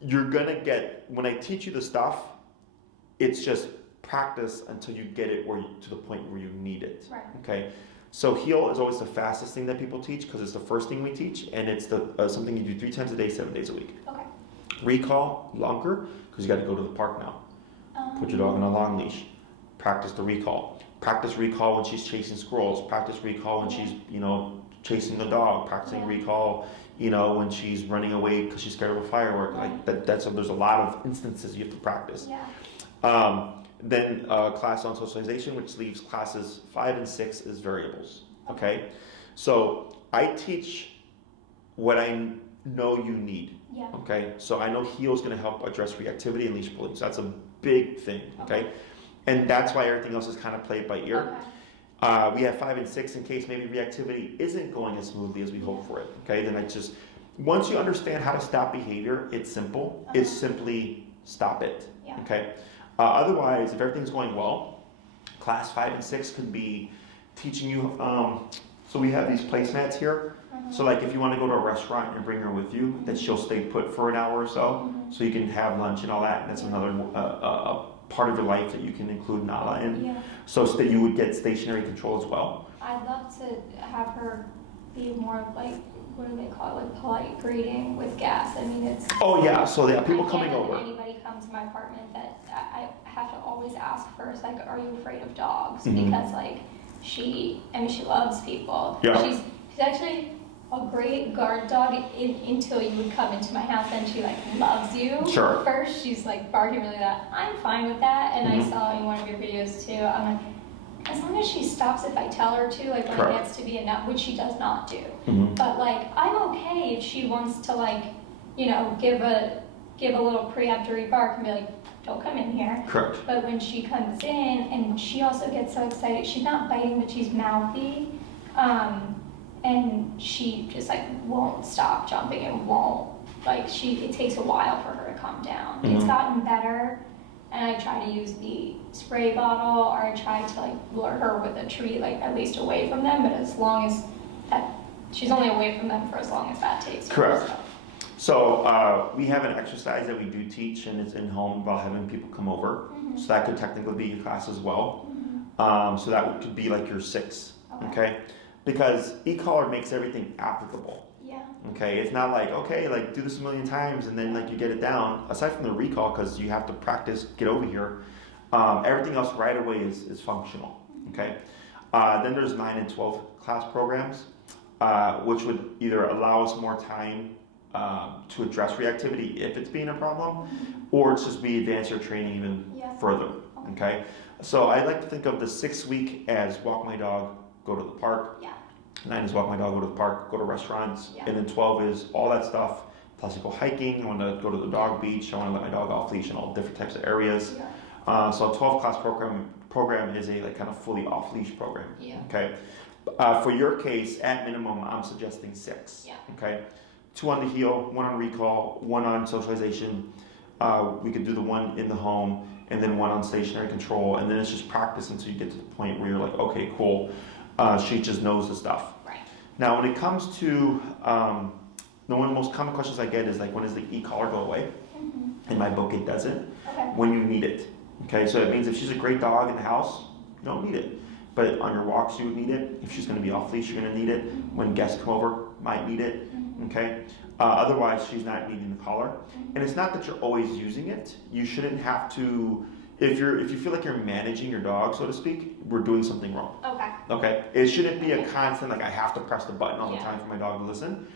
you're going to get, when I teach you the stuff, it's just practice until you get it to the point where you need it. Right. Okay, so heel is always the fastest thing that people teach because it's the first thing we teach, and it's something you do 3 times a day, 7 days a week. Okay. Recall, longer, because you got to go to the park now. Put your dog on a long leash. Practice the recall. Practice recall when she's chasing squirrels. Practice recall when she's, chasing the dog. Practicing recall, when she's running away because she's scared of a firework. Like there's a lot of instances you have to practice. Yeah. Then class on socialization, which leaves classes 5 and 6 as variables. Okay, so I teach what I know you need. Yeah. Okay, so I know heel is going to help address reactivity and leash pulling. So that's a big thing. Okay, and that's why everything else is kind of played by ear. Okay. We have 5 and 6 in case maybe reactivity isn't going as smoothly as we hope for it. Okay, then once you understand how to stop behavior, it's simple. Okay. It's simply stop it. Yeah. Okay. Otherwise, if everything's going well, class 5 and 6 could be teaching you. So we have these placemats here. So like if you want to go to a restaurant and bring her with you, then she'll stay put for an hour or so, so you can have lunch and all that. And that's another part of your life that you can include Nala in. Yeah. So that you would get stationary control as well. I'd love to have her be more of like, what do they call it, like polite greeting with gas. I mean, it's. Oh yeah, so yeah, people I coming can't over. let anybody come to my apartment that I have to always ask first, like, are you afraid of dogs? Mhm. Because like she loves people. Yeah. She's actually a great guard dog until you would come into my house, and she like loves you. Sure. First she's like barking really loud. I'm fine with that, and Mhm. I saw in one of your videos too. I'm like, as long as she stops if I tell her to, like when Correct. it gets to be enough, which she does not do. Mhm. But like I'm okay if she wants to like, give a little preemptory bark and be like, don't come in here. Correct. But when she comes in, and she also gets so excited, she's not biting, but she's mouthy. And she just like won't stop jumping and won't, like it takes a while for her to calm down. It's gotten better, and I try to use the spray bottle, or I try to like lure her with a treat, like at least away from them, but as long as that, she's only away from them for as long as that takes. Correct. So we have an exercise that we do teach, and it's in home about having people come over. So that could technically be your class as well. So that could be like your 6, okay? Because e-collar makes everything applicable. Yeah. Okay, it's not like, okay, like do this a million times and then like you get it down. Aside from the recall, because you have to practice, get over here, everything else right away is functional, okay? Then there's 9 and 12 class programs, which would either allow us more time to address reactivity if it's being a problem, or it's just we advance your training even further, okay? So I like to think of the 6th week as walk my dog, go to the park. 9 is walk my dog, go to the park, go to restaurants. And then 12 is all that stuff. Plus you go hiking, I want to go to the dog beach, I want to let my dog off leash in all different types of areas. So a 12 class program is a like kind of fully off leash program. Okay. For your case, at minimum, I'm suggesting 6. Okay. 2 on the heel, 1 on recall, 1 on socialization. We could do the 1 in the home, and then 1 on stationary control, and then it's just practice until you get to the point where you're like, okay, cool. She just knows the stuff. Now, when it comes to the one of the most common questions I get is like, when does the e-collar go away? In my book, it doesn't. When you need it. Okay, so it means if she's a great dog in the house, you don't need it. But on your walks, you would need it. If she's going to be off leash, you're going to need it. When guests come over, might need it. Okay. Otherwise, she's not needing the collar. And it's not that you're always using it. You shouldn't have to. If you feel like you're managing your dog, so to speak, we're doing something wrong. Okay. It shouldn't be a constant like I have to press the button all the time for my dog to listen.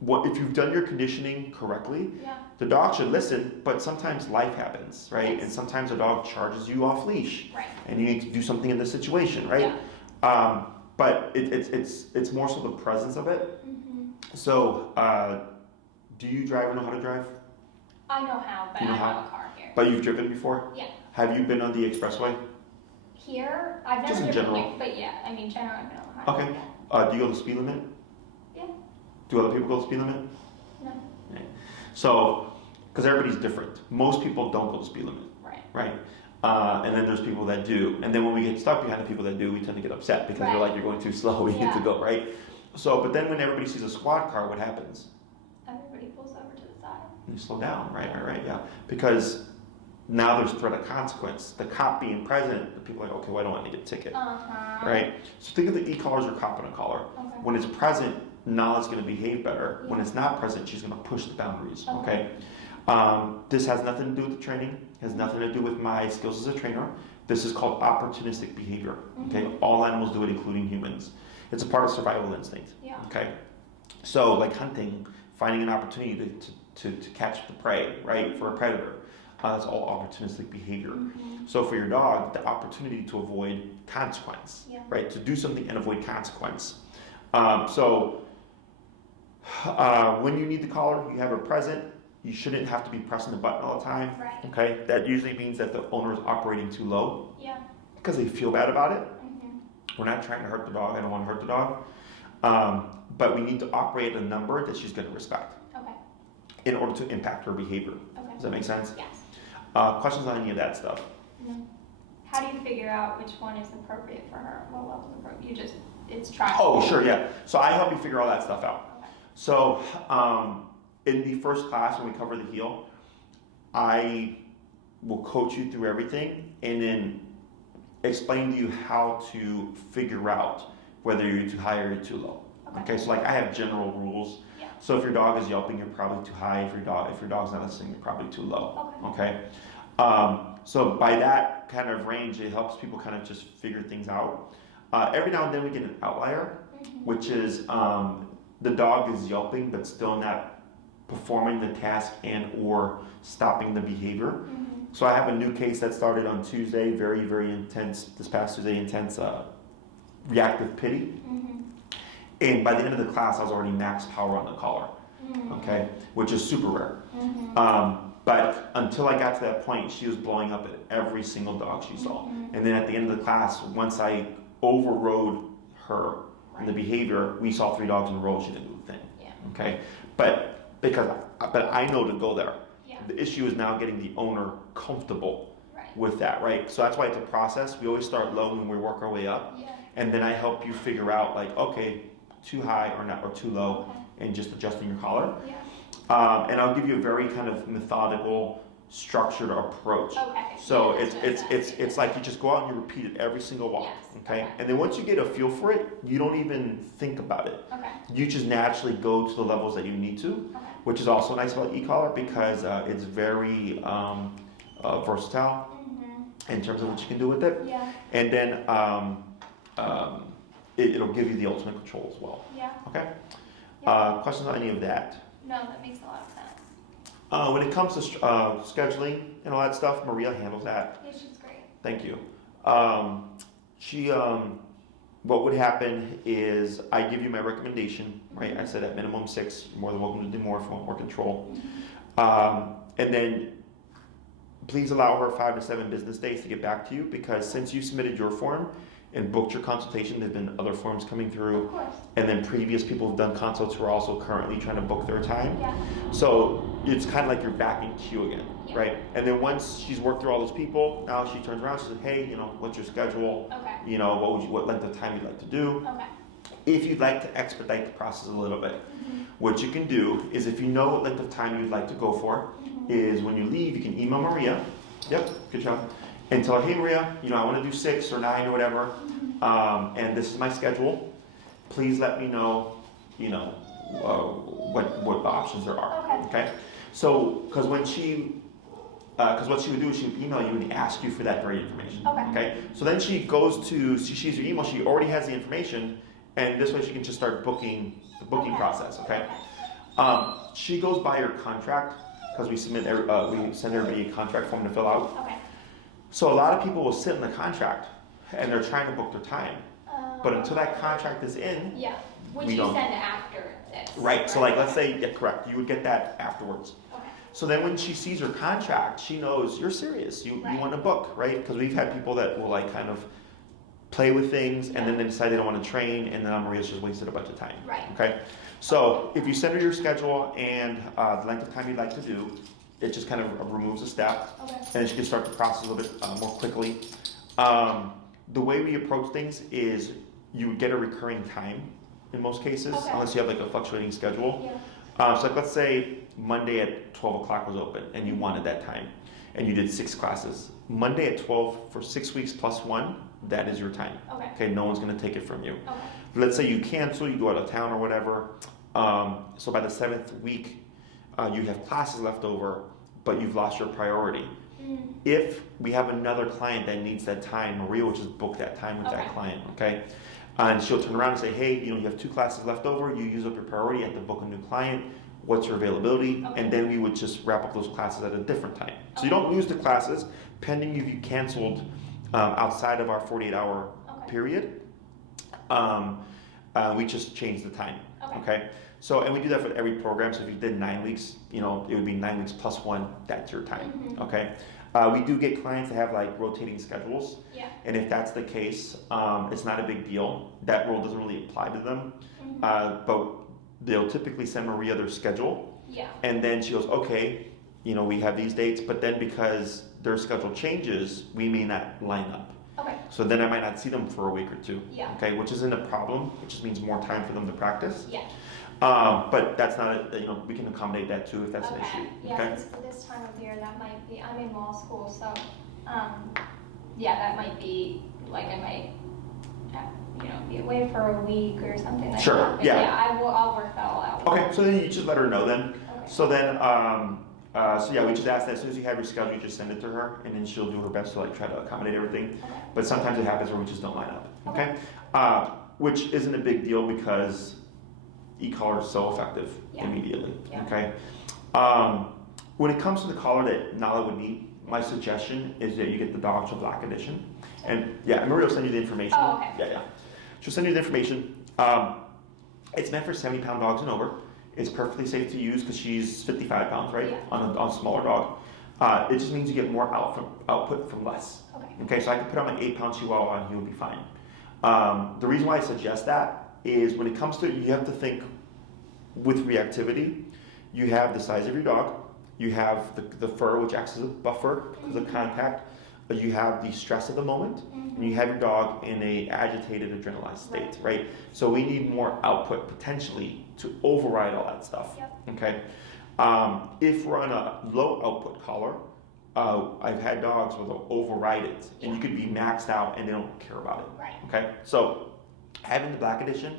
If you've done your conditioning correctly, the dog should listen. But sometimes life happens, right? And sometimes a dog charges you off leash, and you need to do something in this situation, right? But it's more so the presence of it. So, do you drive or know how to drive? I know how, but I don't have a car here. But you've driven before? Yeah. Have you been on the expressway? Here, I've never Just in driven, general. but yeah, I mean, generally I know how. Okay. Do you go the speed limit? Yeah. Do other people go the speed limit? No. Yeah. So, because everybody's different. Most people don't go the speed limit. Right. And then there's people that do. And then when we get stuck behind the people that do, we tend to get upset because we're like, you're going too slow, we need to go, right? So, but then when everybody sees a squad car, what happens? Everybody pulls over to the side. You slow down, right, yeah. Because now there's threat of consequence. The cop being present, the people are like, okay, well, I don't want to get a ticket, right? So think of the e-collar as your cop and a collar. When it's present, Nala's going to behave better. When it's not present, she's going to push the boundaries, okay? This has nothing to do with the training, has nothing to do with my skills as a trainer. This is called opportunistic behavior, okay? All animals do it, including humans. It's a part of survival instinct, okay? So like hunting, finding an opportunity to catch the prey, right, for a predator. That's all opportunistic behavior. So for your dog, the opportunity to avoid consequence, right, to do something and avoid consequence. So when you need the collar, you have her present. You shouldn't have to be pressing the button all the time. Okay, that usually means that the owner is operating too low. Because they feel bad about it. We're not trying to hurt the dog. I don't want to hurt the dog. But we need to operate at a number that she's going to respect. In order to impact her behavior. Does that make sense? Yes. Questions on any of that stuff? No. How do you figure out which one is appropriate for her? What level is appropriate? It's trial. Oh, sure, yeah. So I help you figure all that stuff out. So in the first class when we cover the heel, I will coach you through everything and then explain to you how to figure out whether you're too high or you're too low. Okay, so like I have general rules. So if your dog is yelping, you're probably too high. If your dog's not listening, you're probably too low. Okay. So by that kind of range, it helps people kind of just figure things out. Every now and then we get an outlier, which is the dog is yelping but still not performing the task and or stopping the behavior. So I have a new case that started on Tuesday, very, very intense, this past Tuesday, intense reactive pity. And by the end of the class, I was already max power on the collar, okay, which is super rare. But until I got to that point, she was blowing up at every single dog she saw. And then at the end of the class, once I overrode her in the behavior, we saw 3 dogs in a row. She didn't do a thing. Yeah. Okay, but I know to go there. Yeah. The issue is now getting the owner comfortable Right. with that, right? So that's why it's a process. We always start low when we work our way up, Yeah. and then I help you figure out like, okay, too high or not, or too low, and just adjusting your collar. Yeah. And I'll give you a very kind of methodical, structured approach. Okay. So Yeah, it's like you just go out and you repeat it every single walk, Yes. okay? Okay. And then once you get a feel for it, you don't even think about it. Okay. You just naturally go to the levels that you need to, Okay. which is also nice about e-collar because it's very versatile in terms of what you can do with it. Yeah. And then it'll give you the ultimate control as well. Yeah. Okay? Yeah. Questions on any of that? No, that makes a lot of sense. When it comes to scheduling and all that stuff, Maria handles that. Yeah, she's great. Thank you. What would happen is I give you my recommendation, right? I said at minimum 6, you're more than welcome to do more if you want more control. And then please allow her 5 to 7 business days to get back to you because since you submitted your form and booked your consultation, there's been other forms coming through. Of course. And then previous people who've done consults who are also currently trying to book their time. Yeah. So it's kind of like you're back in queue again, Yeah. right? And then once she's worked through all those people, now she turns around, she says, hey, what's your schedule? Okay. What length of time you'd like to do? Okay. If you'd like to expedite the process a little bit, what you can do is if you know what length of time you'd like to go for, is when you leave, you can email Maria. Yep, good job. And tell her, hey Maria, I want to do 6 or 9 or whatever, and this is my schedule. Please let me know, what the options there are. Okay. So, because what she would do is she would email you and ask you for that very information. Okay. So then she sees your email, she already has the information, and this way she can just start booking the booking process. Okay. She goes by your contract because we send everybody a contract form to fill out. Okay. So a lot of people will sit in the contract and they're trying to book their time, but until that contract is in, Yeah. Which we you don't. send after this. Right. So like let's say, yeah, correct. You would get that afterwards. Okay. So then when she sees your contract, she knows you're serious. You Right. want to book, right? Because we've had people that will like kind of play with things and then they decide they don't want to train, and then Maria's just wasted a bunch of time. Right. Okay. So if you send her your schedule and the length of time you'd like to do, it just kind of removes a step, Okay. and then she can start the process a little bit more quickly. The way we approach things is you would get a recurring time in most cases, Okay. unless you have like a fluctuating schedule. Yeah. So like let's say Monday at 12 o'clock was open and you wanted that time and you did 6 classes. Monday at 12 for 6 weeks plus 1, that is your time. Okay. Okay, no one's gonna take it from you. Okay. Let's say you cancel, you go out of town or whatever. So by the 7th week, you have classes left over, but you've lost your priority. If we have another client that needs that time, Maria will just book that time with that client, okay? And she'll turn around and say, hey, you have 2 classes left over, you use up your priority, you have to book a new client, what's your availability? Okay. And then we would just wrap up those classes at a different time. So you don't lose the classes, pending if you canceled outside of our 48-hour period. We just change the time, okay? So, and we do that for every program. So if you did 9 weeks, it would be 9 weeks plus 1, that's your time, okay? We do get clients that have like rotating schedules. Yeah. And if that's the case, it's not a big deal. That rule doesn't really apply to them. But they'll typically send Maria their schedule. Yeah. And then she goes, okay, we have these dates, but then because their schedule changes, we may not line up. Okay. So then I might not see them for a week or 2. Yeah. Okay, which isn't a problem. It just means more time for them to practice. Yeah. But that's not we can accommodate that too if that's an issue. Yeah, Okay. because for this time of year, that might be, I'm in law school, so, yeah, that might be, like, I might, be away for a week or something like Sure, that. But yeah. I'll work that all out. Okay, so then you just let her know then. Okay. So then, we just ask that as soon as you have your schedule, you just send it to her, and then she'll do her best to like try to accommodate everything. Okay. But sometimes it happens where we just don't line up. Okay. Which isn't a big deal because e-collar is so effective immediately. Yeah. Okay. When it comes to the collar that Nala would need, my suggestion is that you get the Dog Show Black Edition. And Maria will send you the information. Oh, okay. Yeah. She'll send you the information. It's meant for 70-pound dogs and over. It's perfectly safe to use because she's 55 pounds, right? Yeah. On a smaller dog. It just means you get more output from less. Okay. Okay, so I could put on my 8-pound Chihuahua and he will be fine. The reason why I suggest that is when it comes to, you have to think with reactivity, you have the size of your dog, you have the fur, which acts as a buffer because of contact, you have the stress of the moment, and you have your dog in a agitated, adrenalized state, right? So we need more output potentially to override all that stuff. Yep. Okay. If we're on a low output collar, I've had dogs where they'll override it, and you could be maxed out and they don't care about it. Right. Okay. So having the black edition,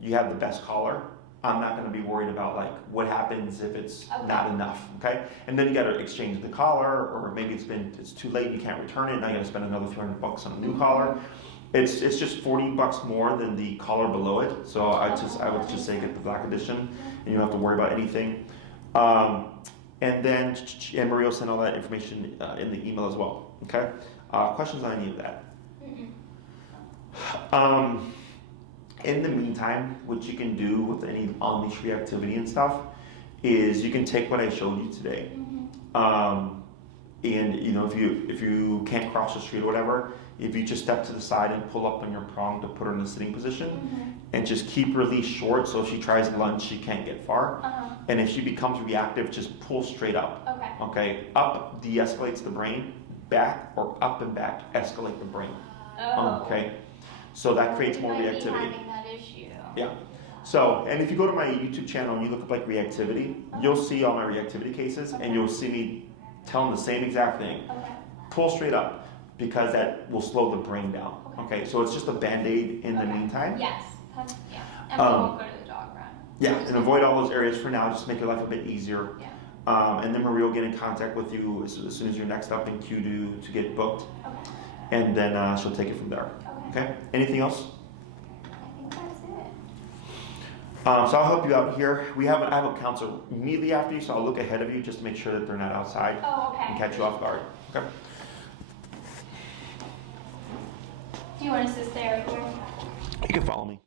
you have the best collar. I'm not going to be worried about like what happens if it's not enough, okay? And then you got to exchange the collar, or maybe it's too late, you can't return it. Now you got to spend another $300 on a new collar. It's just $40 more than the collar below it. So I would just say get the black edition, and you don't have to worry about anything. And then Maria will send all that information in the email as well. Okay? Questions on any of that? In the meantime, what you can do with any unleash reactivity and stuff is you can take what I showed you today, and you know, if you can't cross the street or whatever, if you just step to the side and pull up on your prong to put her in a sitting position, and just keep her leash short, so if she tries lunge, she can't get far. And if she becomes reactive, just pull straight up. Okay, up de-escalates the brain, back or up and back escalate the brain. Okay. So that creates more reactivity. That issue. Yeah. So, and if you go to my YouTube channel and you look up like reactivity, you'll see all my reactivity cases, and you'll see me telling the same exact thing. Pull straight up, because that will slow the brain down. Okay. So it's just a band-aid in the meantime. Yes. Yeah. And we won't go to the dog run. Yeah, and avoid all those areas for now. Just make your life a bit easier. Yeah. And then Maria will get in contact with you as soon as you're next up in queue to get booked. And then she'll take it from there. Okay. Anything else? I think that's it. So I'll help you out here. I have a counselor immediately after you, so I'll look ahead of you just to make sure that they're not outside and catch you off guard. Okay. Do you want us to stay right here? You can follow me.